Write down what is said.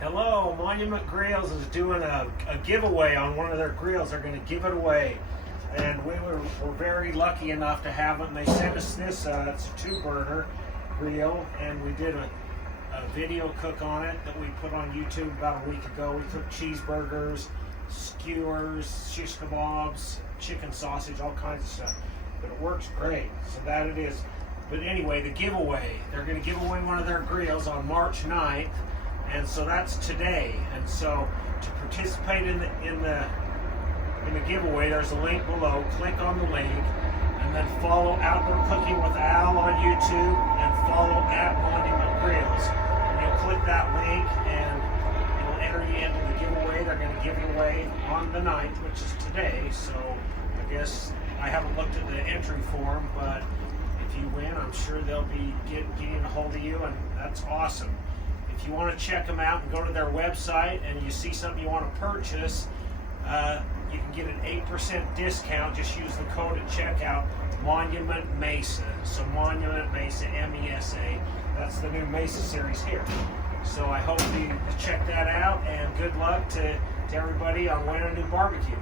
Hello, Monument Grills is doing a giveaway on one of their grills. They're going to give it away. And we're very lucky enough to have it. And they sent us this, it's a 2-burner grill. And we did a video cook on it that we put on YouTube about a week ago. We cooked cheeseburgers, skewers, shish kebabs, chicken sausage, all kinds of stuff. But it works great, so that it is. But anyway, the giveaway, they're going to give away one of their grills on March 9th. And so that's today. And so to participate in the giveaway, there's a link below. Click on the link and then follow Outdoor Cooking with Al on YouTube and follow @Monument Grills. And you'll click that link and it'll enter you into the giveaway. They're going to give it away on the 9th, which is today. So I guess I haven't looked at the entry form, but if you win, I'm sure they'll be getting a hold of you, and that's awesome. If you want to check them out and go to their website and you see something you want to purchase, you can get an 8% discount. Just use the code at checkout, Monument Mesa. So Monument Mesa, M-E-S-A. That's the new Mesa series here. So I hope you check that out, and good luck to everybody on winning a new barbecue.